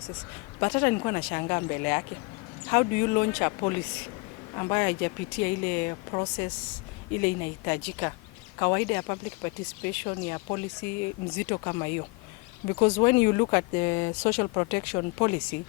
process. But hata nilikuwa nashangaa mbele yake. How do you launch a policy ambayo haijapitia ile process ile inahitajika? Kawaida ya public participation ya policy mzito kama hiyo. Because when you look at the social protection policy,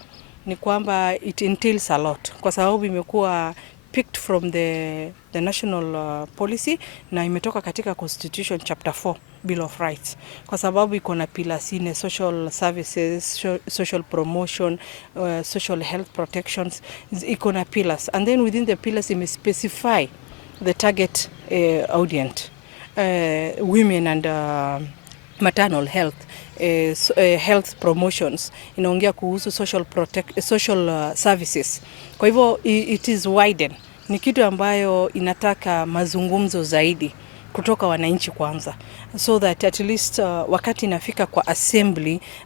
ni kwamba it entails a lot. Kwa sababu imekuwa picked from the national policy na imetoka katika Constitution Chapter 4 Bill of Rights. Kwa sababu iko na pillars in social services, social promotion, social health protections, iko na pillars. And then within the pillars specify the target audience, women and maternal health, health promotions, inaongea kuhusu social services. Kwa hivyo it is widen. Ni kitu ambayo inataka mazungumzo zaidi kutoka wananchi kwanza, so that at least wakati inafika kwa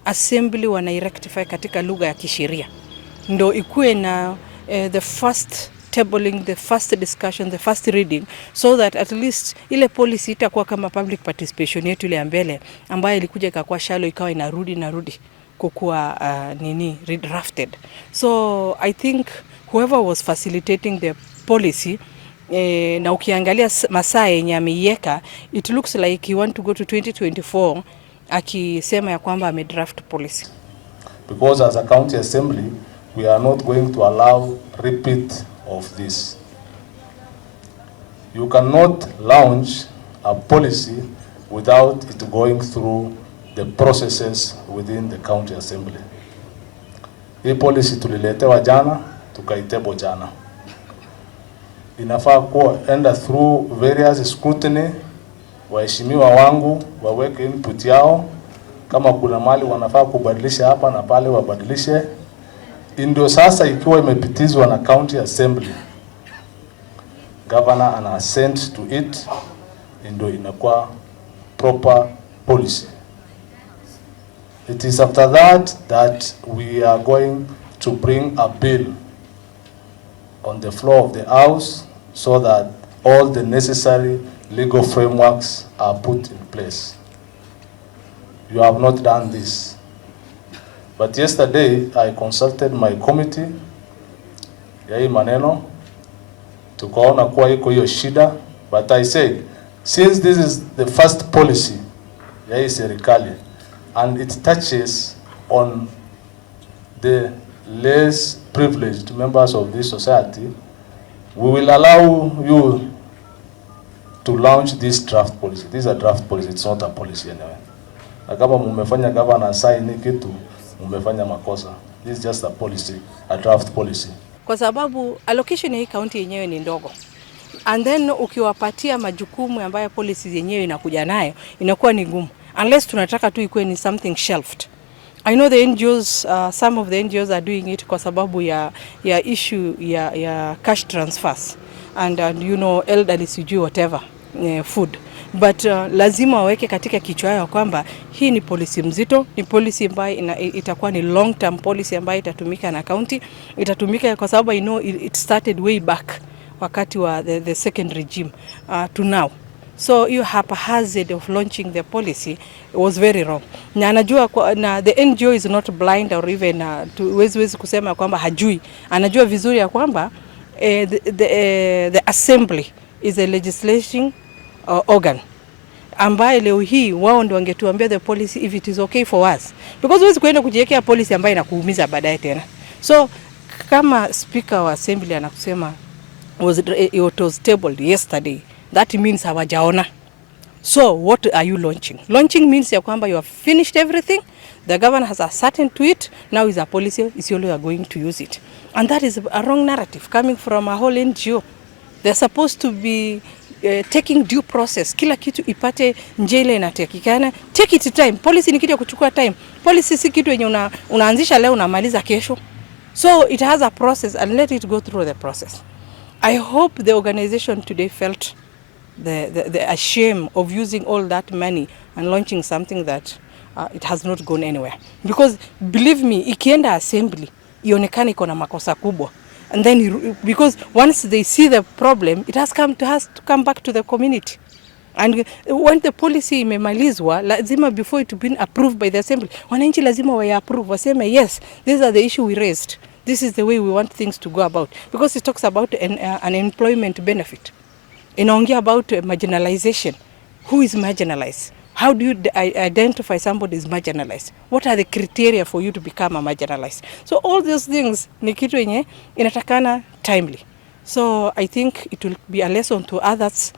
assembly wanairectify katika lugha ya kisheria, ndo ikuwe na the first tabling, the first discussion, the first reading, so that at least ile policy itakuwa kama public participation yetu ile mbele ambayo ilikuja ikakuwa shallow, ikawa inarudi kukua redrafted. So I think whoever was facilitating the policy, na ukiangalia masaa yenye ameiweka, it looks like he want to go to 2024 akisema ya kwamba amedraft policy. Because as a county assembly, we are not going to allow repeat of this. You cannot launch a policy without it going through the processes within the county assembly. Hii policy tuliletewa jana, tukaitebo jana. Inafaa kuenda through various scrutiny, waheshimiwa wangu waweke input yao, kama kuna mali wanafaa kubadilisha hapa na pale wabadilishe. Ndio sasa ikiwa imepitizwa na county assembly, governor ana assent to it, ndio inakuwa proper policy. It is after that we are going to bring a bill on the floor of the house, so that all the necessary legal frameworks are put in place. You have not done this. But yesterday I consulted my committee ya hii maneno, tukaona kuwa iko hiyo shida, but I said, since this is the first policy ya hii serikali and it touches on the less privileged members of this society, we will allow you to launch this draft policy. This is a draft policy, it's not a policy anyway. Na kama mumefanya governor sign kitu, mumefanya makosa. This is just a policy, a draft policy. Kwa sababu allocation ya hii county yenyewe ni ndogo. And then ukiwapatia majukumu ambayo policy yenyewe inakuja nayo, inakuwa ni ngumu. Unless tunataka tu ikuwe ni something shelved. I know the NGOs, some of the NGOs are doing it kwa sababu ya issue ya cash transfers and you know, elderly sijui whatever, food. But lazima waweke katika kichwa yao kwamba hii ni policy mzito, ni policy ambayo itakuwa ni long term policy ambayo itatumika na county, itatumika kwa sababu I know it started way back wakati wa the second regime to now. So you haphazard of launching the policy was very wrong. Na anajua na the NGO is not blind or even wezi kusema kwamba hajui. Anajua vizuri ya kwamba the assembly is a legislating organ, ambaye leo hii wao ndio wangetuambia the policy if it is okay for us, because huwezi kuenda kujiwekea policy ambayo inakuumiza baadaye tena. So kama speaker wa assembly anakusema it was tabled yesterday, that means hawajaona. So what are you launching? Launching means ya kwamba you have finished everything, the governor has ascertained to it, now is a policy, is you are going to use it. And that is a wrong narrative coming from a whole NGO. They're supposed to be taking due process. Kila kitu ipate njele inatakikana. Take it time. Policy ni kitu ya kuchukua time. Policy si kitu yenye unaanzisha leo unamaliza kesho. So it has a process and let it go through the process. I hope the organization today felt the shame of using all that money and launching something that it has not gone anywhere. Because believe me, ikienda assembly, ionekane iko na makosa kubwa. And then because once they see the problem, it has to come back to the community. And when the policy imemalizwa, lazima before it been approved by the assembly, wananchi lazima wa approve, waseme yes, these are the issue we raised. This is the way we want things to go about. Because it talks about an employment benefit. Inaongea about marginalization. Who is marginalized? How do you identify somebody is marginalized? What are the criteria for you to become a marginalized? So all those things ni kitu yenye inatakana timely. So I think it will be a lesson to others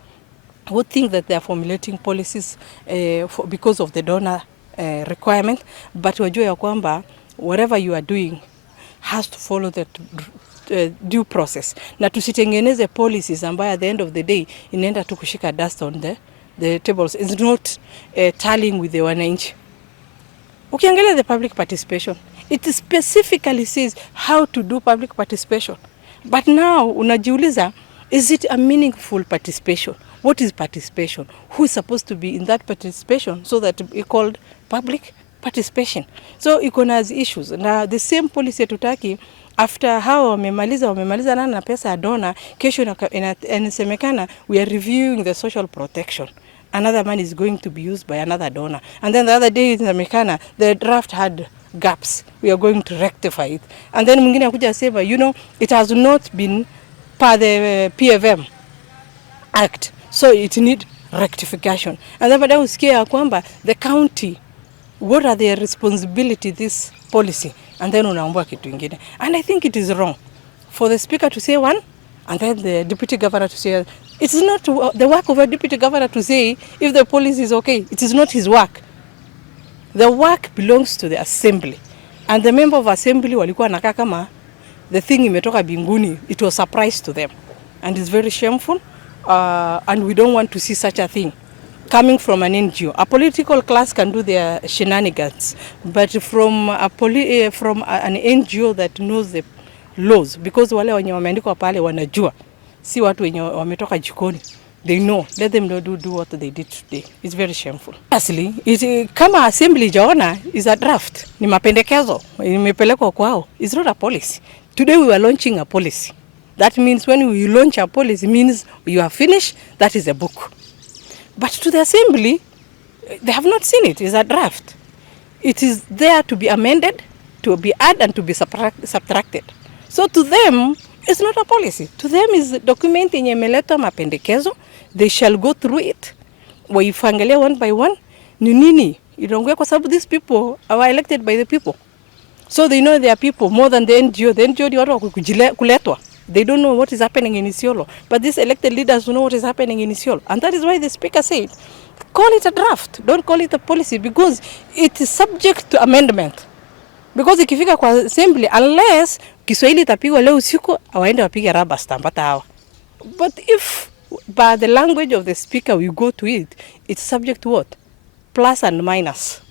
who think that they are formulating policies because of the donor requirement, but wajue ya kwamba whatever you are doing has to follow the due process, na tusitengeneze policies ambayo at the end of the day inaenda tu kushika dust on the tables. It's not tallying with the wananchi. Ukiangalia the public participation, it specifically says how to do public participation, but now unajiuliza, is it a meaningful participation? What is participation? Who is supposed to be in that participation so that it called public participation? So iko na issues. Na the same policy tutaki after hao wamemaliza na pesa ya donor, kesho inasemekana we are reviewing the social protection. Another money is going to be used by another donor. And then the other day inasemekana the draft had gaps. We are going to rectify it. And then mwingine akuja sema, it has not been per the PFM Act. So it need rectification. And then baadaye usikia kwamba the county, what are their responsibility this policy? And then unaambia kitu kingine. And I think it is wrong for the speaker to say one and then the deputy governor to say, it's not the work of a deputy governor to say if the policy is okay. It is not his work. The work belongs to the assembly. And the member of assembly walikuwa nakaa kama the thing imetoka binguni. It was a surprise to them. And it's very shameful. And we don't want to see such a thing coming from an NGO. A political class can do their shenanigans, but from an NGO that knows the laws, because wale wenye wameandikwa pale wanajua, si watu wenye wametoka jikoni. They know. Let them do what they did today. It's very shameful. Actually, kama assembly jaona is a draft. Ni mapendekezo. Imepelekwa kwao. It's not a policy. Today we were launching a policy. That means when we launch a policy, means you are finished, that is a book. But to the assembly, they have not seen it. It's a draft. It is there to be amended, to be added, and to be subtracted. So to them, it's not a policy. To them, is a document yenye imeletwa mapendekezo. They shall go through it. Waifangalia one by one. Ni nini? Inaongea kwa sababu these people are elected by the people. So they know their people more than the NGO. The NGO ni watu wa kuletwa. They don't know what is happening in Isiolo. But these elected leaders know what is happening in Isiolo. And that is why the speaker said, call it a draft. Don't call it a policy, because it is subject to amendment. Because ikifika kwa assembly, unless Kiswahili itapigwa leo usiku, waende wapige rubber stamp hata hawa. But if by the language of the speaker we go to it, it's subject to what? Plus and minus.